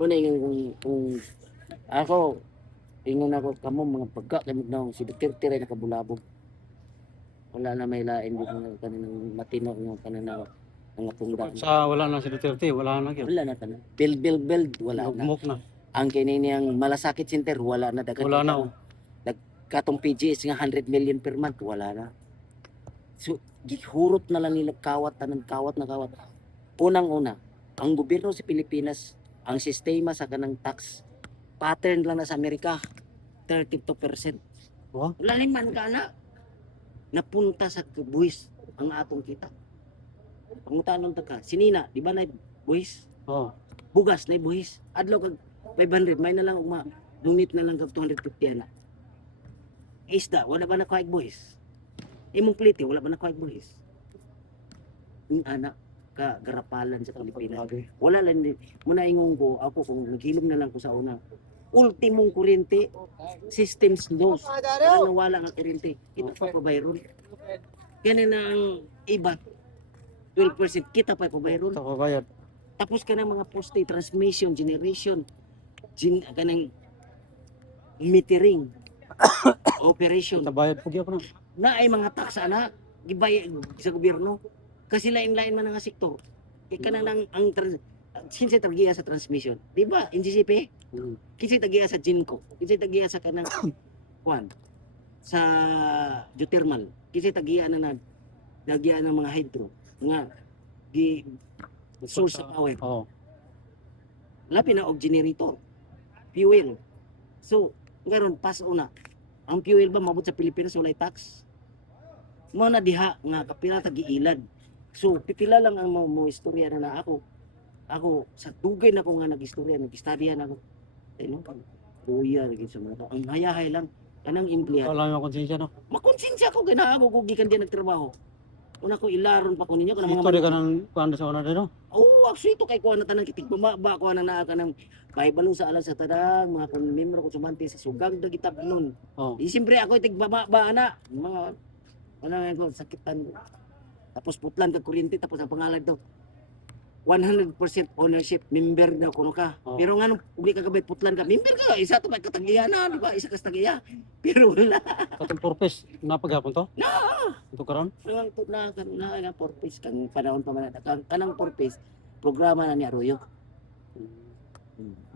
Muna kung ako, ingon ako kamo mga pagka kami na si Duterte rin nakabulabog. Wala na may lain dito ng kanang matino yung kanang mga tungdan. Sa wala na si Duterte, wala na gyud. Wala na tanan. Build, wala na. Lugmok na. Ang kinini ang malasakit center, wala na dagan. Wala na. Katong PGS nga 100 million per month, wala na. So, gihurot na lang nila kawat na kawat. Unang-una, ang gobyerno sa Pilipinas, ang sistema sa kanang tax pattern lang na sa Amerika, 32%. Oh? Wala liman ka na. Napunta sa buwis ang atong kita. Pangutanong ka, sinina, di ba na buwis? Oh. Bugas na buwis. Adlaw kag 500, may na lang uma, dunit na lang kag 250 na. Isda, wala ba na kahit buwis? Imong plite, wala ba na kahit buwis? Yung anak, kagarapalan sa Pilipinas. Wala lang din. Muna ingon ko, ako kung naghilom na lang ko sa una. Ultimong kuryente, systems loss. Wala nga kuryente. Ito pa pabayron. Ganun na ang iba. 12% kita pa pabayron. Ito bayad. Tapos ka na mga poste, transmission, generation, kanang metering, operation. Kita bayad po gyud na. Na ay mga tax ana gibayad sa gobyerno kasi lain-lain man nga sektor kanang ang kinsa tagiya sa transmission di ba NGCP kinsa tagiya sa GENCO kinsa tagiya sa kanang kuan sa geothermal kinsa tagiya na tagiya ng mga hydro nga gi source sa power Oh. labi na og generator fuel so ngaron pas una ang fuel ba mabot sa Pilipinas walay tax mo na diha nga kapila tagiilad. So pipila lang ang mo istorya na ako sa dugay na ko nga nag-istorya, nag-istudya na ako. Ano pag kuya lagi sa mga ang hayahay lang kanang empleyado. Wala yung konsensya no. Makonsensya ko ganaabo ko gikan diyan nagtrabaho. Una ko ilaron pa ko ninyo kanang Ito di ka nang kuan sa una no. Oh, actually ito kay kuha na tanang kitig bumaba ko na naa ka ng paibalo sa alas sa tanang mga membro ko sumanti sa sugang dagitab nun. Oh. Siyempre ako itig-baba ana mga ano ko sakitan. Tapos putlan kag kuryente tapos ang pangalan daw 100% ownership member daw kuno ka. Oh. Pero ngano uli ka gabay putlan ka member ka isa to may katagiya na di ba isa ka tagiya. Pero wala. Katong purpose napagapon to? Na. Ito karon? Ang na purpose kang panahon pa man kanang purpose programa na ni Arroyo.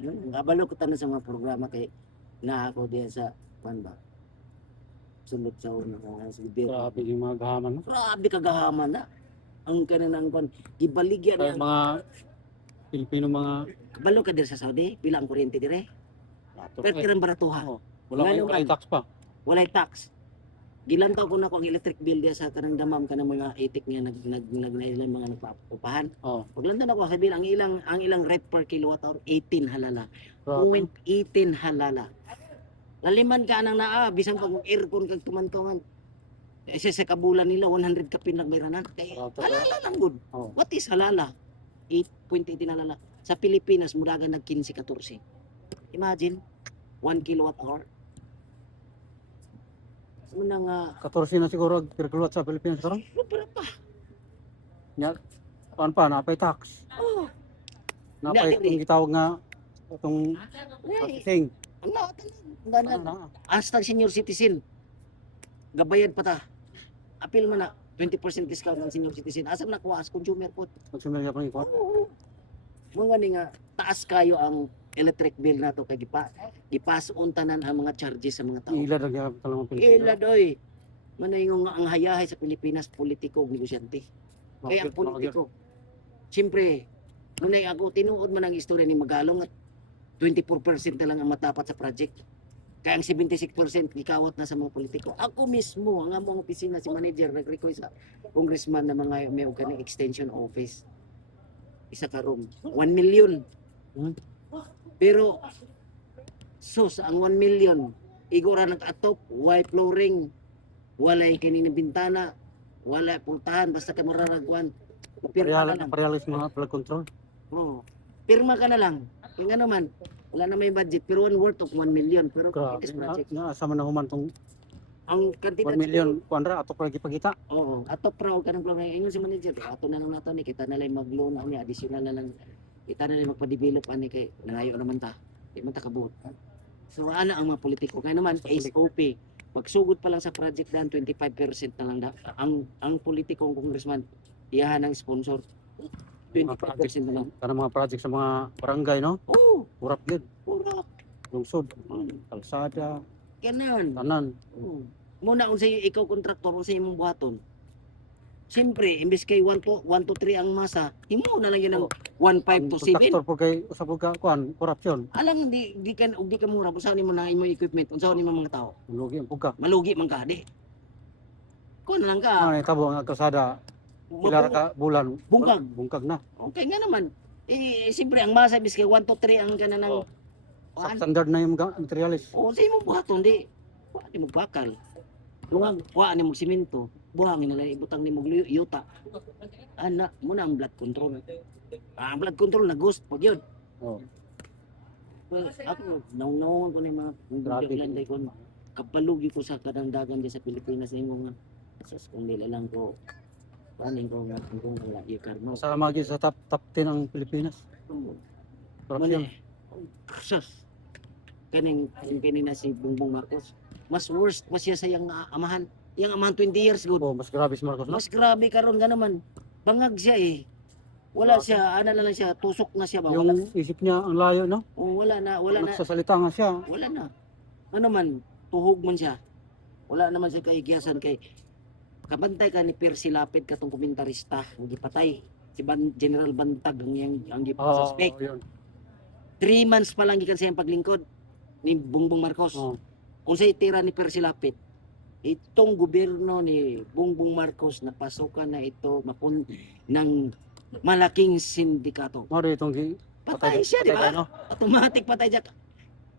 Yun, kabalo ko tanan sa mga programa kay na ako diyan sa kuan ba. Sulod sa una sa gobyerno. Grabe yung mga gahaman no. Grabe kagahaman na. Ang kanang kuan gibaligyan Kaya niya. mga Pilipino mga Kabalo ka dir sa Saudi, pila ang kuryente dire? lato. Pero kirang baratuha. Oh. Wala Ngano kay man? tax pa. Walay tax. Gilantaw ko na ko ang electric bill diya sa kanang damam kanang mga itik nga nag mga nagpaupahan. Oh. Paglantaw na ko sabihin ang ilang rate per kilowatt hour 18 halala. Grabe. 18 halala. Laliman ka nang naa bisan pag aircon kag tumantongan. Isa sa kabulan nila 100 ka pinagbayranan. Kay halala lang gud. Oh. What is halala? 8.18 halala. Sa Pilipinas mudagan nag 15-14. Imagine 1 kilowatt hour. Una nga 14 na siguro per kilowatt sa Pilipinas karon. sobra pa. Nya kuan pa napay tax. Oh. Napay Dili. itong gitawag nga itong processing. Ano tanan? Hasta senior citizen. Gabayad pa ta. Apil man na 20% discount ng senior citizen. Asa man nakuha as consumer po. Consumer ka pang ikuha. Oo. Mga ni nga taas kayo ang electric bill nato kay gipas on tanan ang mga charges sa mga tao. Ila ra gyud talang Pilipino. Ila doy. Manayong ang hayahay sa Pilipinas politiko ug negosyante. Kaya ang politiko. Siyempre, munay ako tinuod man ang istorya ni Magalong at 24% na lang ang matapat sa project. Kaya ang 76% gikawat na sa mga politiko. Ako mismo, ang among opisina si manager nag-request sa congressman na mga may kanang extension office. Isa ka room. 1 million. Pero sus ang 1 million igora nag-atop, white flooring, walay kanina bintana, wala pultahan basta ka mararagwan. Pirma ka lang. Parealis mga flood control. Oh. Pirma ka na lang. Kung ano man, wala na may budget pero one worth of 1 million pero Grabe. this project Asa man na human tong ang kantidad 1 million kuandra ato pa gipakita. oo atop ra og kanang problema ingon si manager ato na lang nato ni kita na lang mag-loan ani additional na lang Kita na rin magpa-develop ani kay nangayo naman ta. Di man ta kabuot. So ana ang mga politiko kaya naman SOP. Pagsugod pa lang sa project dan 25% na lang ang politikong congressman iyahan ng sponsor. 25% na lang. Kana mga project sa mga barangay, no? Oh, Urap gyud. pura. Lungsod, kalsada, Kanan. tanan. Oh. Muna kung sa ikaw kontraktor kung sa imong buhaton. Siyempre, imbes kay 1 to 3 ang masa, himo na lang yun ng 1.5 to 7. Kontraktor po kay usab ka kuan, korupsyon. Alang di ka mura usahay nimo na imong equipment, unsaon nimo mga tao. Lugi ang pugka. Malugi man ka di. Kuan na lang ka. Ay tabo ang kalsada. Pila ra ka bulan. Bungkag. Bungkag na. Okay nga naman. Siyempre ang masa imbes kay 1 to 3 ang kana ng kuan. Standard na yung materialis. O sa imong buhaton di. Wa di mo bakal. Luwag wa ni mo simento. Buhangin na lang ibutang ni mo yuta. Ana mo na ang blood control. Ang blood control na ghost pag yun. Oh. Well, ako, naunawon ko na yung mga Grabe. landay ko. Kapalugi ko sa kadangdagan din sa Pilipinas sa imo nga. Sus, kung nila lang ko. Paning ko nga kung wala yung karma. Sa magi sa top 10 ang Pilipinas. Korupsyon. Sus. Kaning na si Bongbong Marcos. Mas worst pa siya sa yung amahan. Yung amahan 20 years ago. Oh, mas grabe si Marcos. No? Mas grabe karon nga naman. Bangag siya eh. Wala siya, ano na lang siya, tusok na siya ba? Wala, Yung isip niya ang layo, no? wala na. Nagsasalita nga siya. Wala na. Ano man, tuhog man siya. Wala naman siya kaigiyasan kay kabantay ka ni Percy Lapid katong komentarista ang gipatay. Si General Bantag ang suspect. yun. 3 months pa lang gikan sa iyang paglingkod ni Bongbong Marcos. Oh. Kung sa itira ni Percy Lapid, itong gobyerno ni Bongbong Marcos na pasukan na ito ng malaking sindikato. Mao itong Patay siya, di ba? No? Automatic patay siya.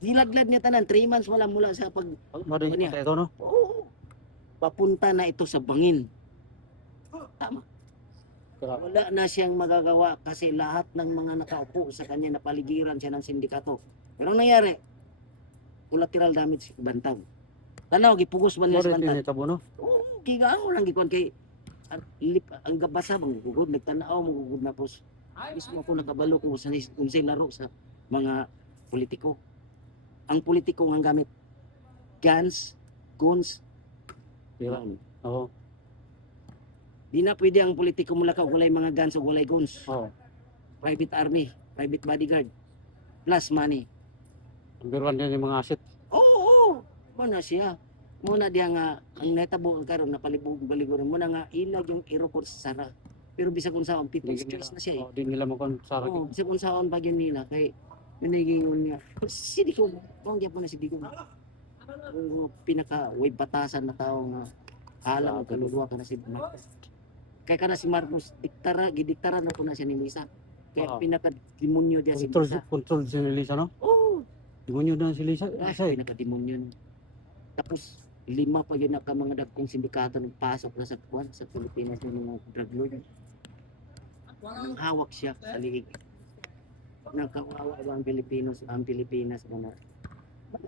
Nilaglad niya tanan 3 months wala mula sa pag Mao Ano ito, no? Oo. Papunta na ito sa bangin. Tama. Grabe. Wala na siyang magagawa kasi lahat ng mga nakaupo sa kanya napaligiran siya ng sindikato. Pero ang nangyari, collateral damage bantag. Tanaw gipugos man Mao niya sa bantag. ito, no? Oo, gigaan lang gikuan kay ang gabasa bang gugod nagtanaw mo gugod na pos. Mismo ako nakabalo kung sa laro sa mga politiko. Ang politiko ang gamit guns, Dira. Oo. Di na pwede ang politiko mula ka walay mga guns o walay guns. Oh. Private army, private bodyguard, plus money. Number 1 din yung mga asset. Oo. Muna siya. Muna diya nga, ang netabo karon na palibog-baliguran. Muna nga, ilag yung aeroport sa Sara. Pero bisa kung saan, people's choice na siya eh. Oh, di nila mo kon sa Oo, bisa kung saan bagyan nila. Kay, yun niya. Si Dico, kung po na si Dico. Pinaka-wave batasan na tao nga. Alam mo, kaluluwa ka na si Marcos. Kaya ka na si Marcos, gidiktara na po na siya ni Lisa. Kaya Oo. pinaka-demonyo diya si control, Lisa. control si Lisa, no? Oo. Demonyo na si Lisa. Ay, Kasi, pinaka-demonyo. Tapos, 5 pa yun na ka mga dagkong sindikato ng pasok na sa Puan, sa Pilipinas ng mga drug lord. Ang hawak siya sa liig. Nakawawa ba ang Pilipinas mga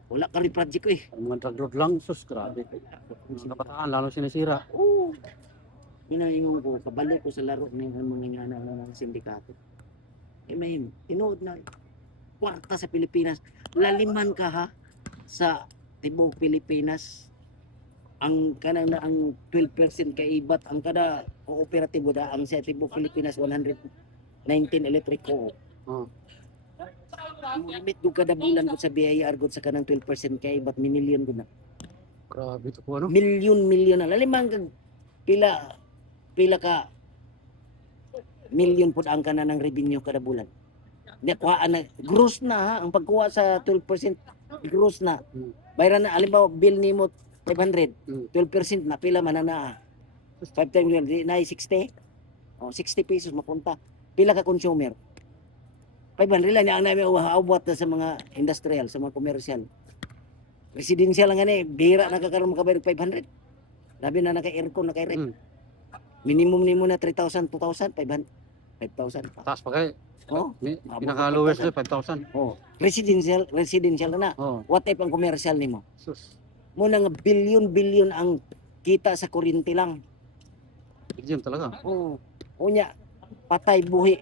wala ka rin project ko eh. ang mga drug lord lang, sus, grabe. Mga kabataan, lalo sinisira. Oo. Minahingon ko, kabalo ko sa laro ng mga ng sindikato. May tinood na kwarta sa Pilipinas. Laliman ka ha sa tibok Pilipinas. Ang kanang na ang 12% kaibat ang kada kooperatibo da ang sa tibok Pilipinas 119 electric co. Oh. Limit ko kada bulan ko sa BIR gud sa kanang 12% kaibat minilyon ko na. Grabe ito po, ano? Milyon na. Laliman kag pila ka milyon pud ang kana ng revenue kada bulan. Di kuhaan na gross na ha, ang pagkuha sa 12% gross na. Bayran na alimbawa bill nimo 500, 12% na pila man na. 5 times yun, di na 60. Oh, 60 pesos mapunta. Pila ka consumer? 500 lang ang namin uhaabot na sa mga industrial, sa mga commercial. Residential lang ani, bira nakakaroon makabayad og 500. Labi na naka-aircon, naka-rep. Minimum nimo na 3,000, 2,000, 5,000 pa. Taas pa kayo. Oh, Pinaka-lowest na 5,000. oh. Residential na. Oh, What type ang commercial nimo? sus. Muna nga bilyon ang kita sa kuryente lang. Bigyan talaga. Oh. Unya patay buhi.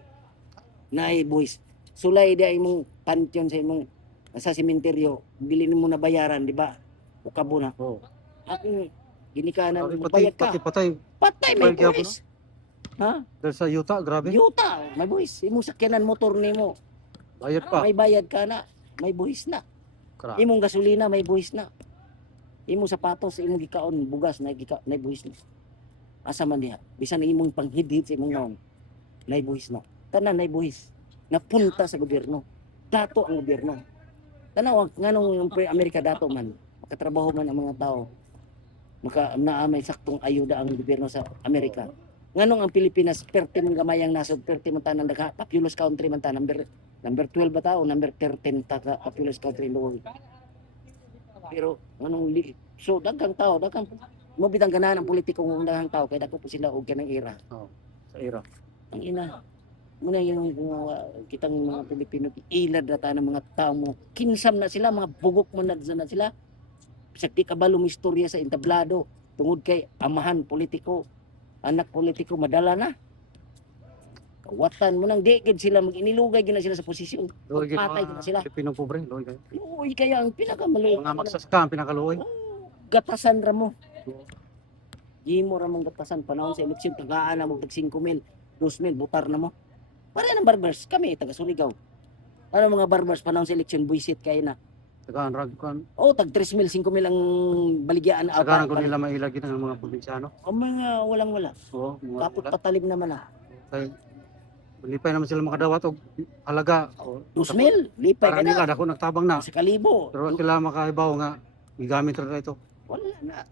Nay buhis. sulay di imong pantheon sa sementeryo, bilin mo na bayaran, di ba? Ukabo na. Oo. Akong ginikanan, Pati, magbayad ka. patay. Patay, may Bayad ka, buwis. Ha? Dahil sa yuta, grabe. Yuta, may buwis. Imong sakyanan motor nimo, Bayad pa. may bayad ka na, may buwis na. Grabe. Imong gasolina, may buwis na. Imong sapatos, imong gikaon, bugas, may buwis na. Asa man diha? Bisan imong panghidhid sa imong naon, may buwis na. Tanan may buwis. Napunta sa gobyerno. Dato ang gobyerno. Tanaw, nganong Amerika dato man, makatrabaho man ang mga tao. Naamay saktong ayuda ang gobyerno sa Amerika. Nganong ang Pilipinas, perti mong gamayang nasod, perti mong tanang daga, populous country man ta, number 12 ba ta o number 13 ta ka populous country in the world. Pero so daghang tao, daghang mo bitang ganahan ang politiko ng daghang tao kay dako po sila og kanang era. Oo. Sa ira. Ang ina. Muna yung kitang mga Pilipino ilad na ta ng mga tao mo. Kinsam na sila, mga bugok mo na sila. Sa di kabalong istorya sa entablado tungod kay amahan politiko, anak politiko madala na. Kawatan mo nang diigid sila mag-inilugay gina sila sa posisyon. Luoy kayo Patay gina sila. Pilipino pobre. Luoy kayo. Luoy kaya ang pinakamaluoy. Mga magsasaka ang pinakaluoy. Gatasan ra mo. Gimo ra mong gatasan panahon sa eleksyon tagaan na mo tag 5,000, 2,000 butar na mo. Pare ng barbers kami taga Surigao. Ano mga barbers panahon sa eleksyon buisit kay na. Tagaan ragkan. Oh, tag 3,000, 5,000 ang baligyan Tagaan ko nila mailagin ang mga probinsyano. Ang mga walang-wala. Oo. Kapot patalim naman na. Kay lipay naman sila makadawat og halaga. 2,000, lipay ka Para nila na. dako nagtabang na. Sa kalibo. Pero sila makaibaw nga gigamit ra ito. Wala na.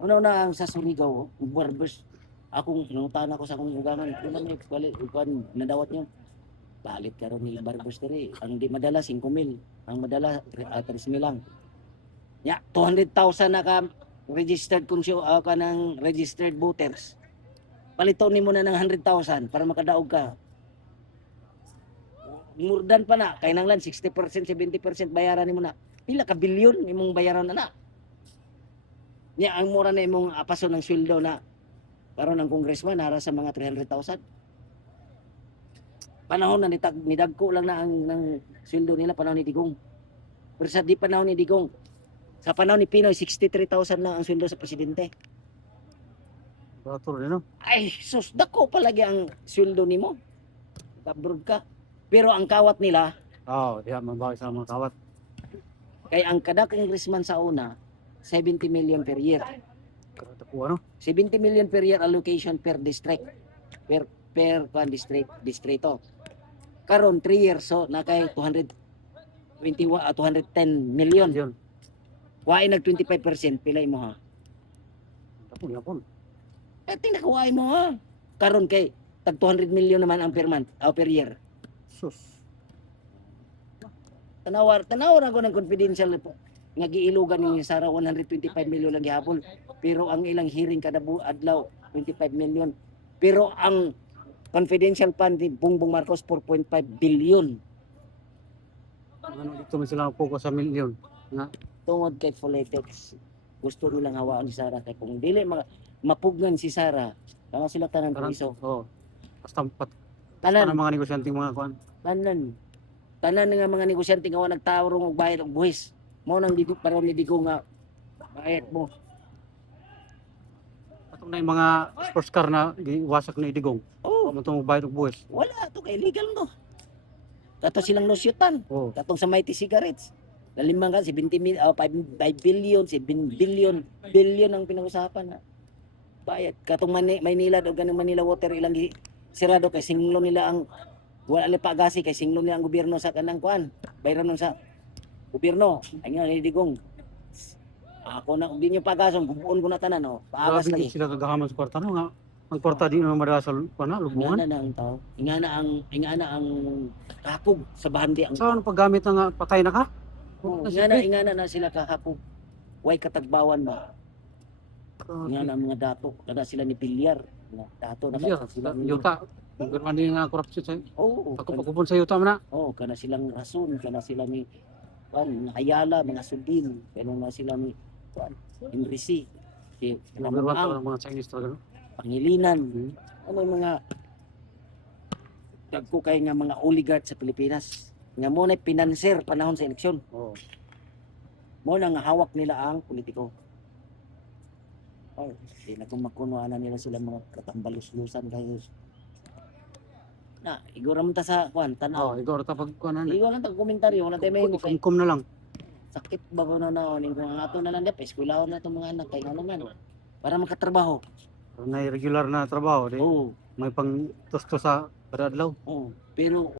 Una na ang sa Surigao, barbers. Akong pinuntahan ako sa akong ugaman. Wala may kuan nadawat niyo. Balit karon nila barbers diri. Ang di madala 5,000, ang madala 3,000 lang. Ya, 200,000 na ka registered kanang registered voters. Palito nimo na ng 100,000 para makadaog ka. Murdan pa na kay nanglan 60%, 70% bayaran nimo na. Pila ka bilyon imong bayaran na. Nya ang mura na imong apaso ng sweldo na karon ang congressman nara sa mga 300,000. Panahon na nidagko lang na ang ng sweldo nila panahon ni Digong. Pero sa di panahon ni Digong, sa panahon ni Pinoy 63,000 na ang sweldo sa presidente. Batur no. Ay, sus, dako palagi ang sweldo nimo. Abroad ka. Pero ang kawat nila, Oo, diha mabawi sa mga kawat. kay ang kada congressman sa una, 70 million per year. Kada po ano? 70 million per year allocation per district. Per distrito. Karon 3 years so na kay 210 million. Yun. Waay nag 25% pila imo ha. Yapon. Eh tingnan ko waay mo ha. Karon kay tag 200 million naman ang per month o per year. Sus. Tanawar ako ng confidential nga giilugan ni Sara 125 million lang gihapon. Pero ang ilang hearing kada adlaw 25 million. Pero ang confidential fund ni Bongbong Marcos 4.5 billion Ano dito man sila focus sa milyon. Nga. tungod kay politics. Gusto nilang hawaan si Sara kay kung dili mapugnan si Sara, kaya sila tanan piso. Oo. Basta tanan Tanan, mga negosyante mga kuan. tanan nga mga negosyante nga wa nagtarong og bayad og buhis. Mo nang dito paron ni Digo nga bayad mo. Atong na yung mga sports car na giwasak ni Digong. Oh, Mo tong bayad og buwis. wala to kay legal no. Kato silang nosyutan. Oo. Katong sa Mighty Cigarettes. Nalimang ka 70 mil, 5 billion, 7 billion ang pinag-usapan na. Bayad. Katong Maynila o ganang Manila Water ilang sirado kay singlo nila ang wala li pagasi kay singlo nila ang gobyerno sa kanang kuan. Bayran nun sa gobyerno. Ay nga ni Digong. Ako na di niyo pagason, bubuon ko na tanan no. Paagas Grabe lagi. sila kagahaman sa kwarta no nga. Ang kwarta di naman madala sa kuan na lubungan. Ingana na ang tao. Ingana ang kakug sa bahandi ang Saan paggamit na nga patay na ka? ingana na sila kakakug. Way katagbawan ba? Nga na ang mga dato, kada sila ni Pilyar. Dato na Iya, sila. yuta. Gurman din nga corruption sa. Oo, Ako pagkupon sa yuta man na. kana silang rason, kana sila ni Ayala, mga Sudin, kana na sila ni Henry C. Si Number 1 Lamang, mga Chinese talaga no. Pangilinan. Hmm. Ano yung mga dagko kay nga mga oligarch sa Pilipinas. Nga mo na pinanser panahon sa eleksyon. Oo. Mo na nga hawak nila ang politiko. Oh, di na kung makunuanan nila sila mga katambalus-lusan kayo. Na, igura man ta sa kwan, Oh, tanaw. igor ta pag kuan na. Igura lang ta komentaryo, wala tayo may kay Kumkum na lang. sakit ba ko na ning kung ato na lang dep, eskwelaon na itong mga anak kay ano man. Para makatrabaho. Na regular na trabaho, di. Oo, May pang tusto sa kada adlaw. oo. Pero